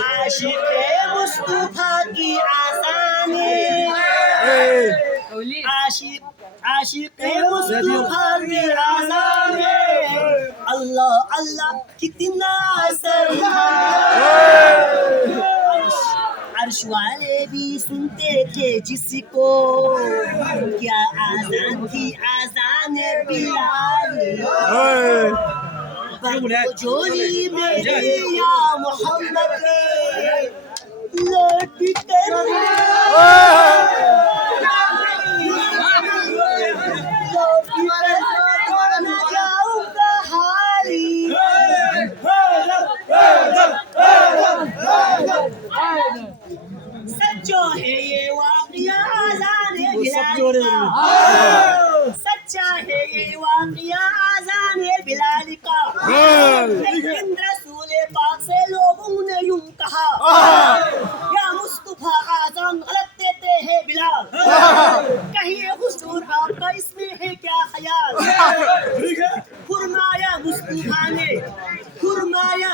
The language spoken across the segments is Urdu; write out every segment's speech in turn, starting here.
عاشق مصطفیٰ کی آسانی عاشق مصطفیٰ کی آسانی اللہ اللہ کتنا سبحان عرش والے بھی سنتے تھے جس کو کیا آزان تھی آزان بلال جولی میرے یا محمد لوٹ کر نہ جاؤں گا حالی سچو ہے یہ واقعہ آزان بلال کا سچا ہے یہ واقعہ آزان بلال کا لیکن رسول پاک سے لوگوں نے یوں کہا یا مصطفیٰ آزان غلط دیتے ہیں بلال کہیں حضور آپ کا اس میں ہے کیا خیال فرمایا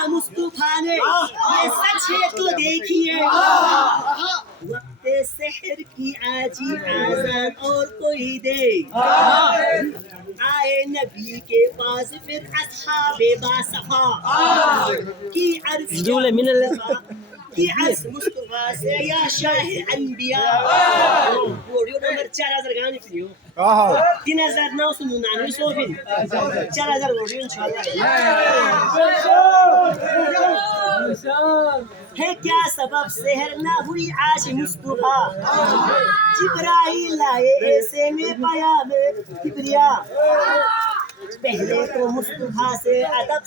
مصطفیٰ نے یہ سچ ہے تو دیکھیے وقت سحر کی آجی آزان اور کوئی دے آئے نبی کے پاس پھر اصحاب باصفا کی عرض مصطفیٰ سے یا شاہ انبیاء ویڈیو نمبر 4000 گانے کے لیے 3999 صوفین 4000 ویڈیو انشاءاللہ ہے کیا سبب سحر نہ ہوئی آج مصطفیٰ جبرائیل لائے ایسے میں پیام کبریا پہلے تو مصطفیٰ سے ادب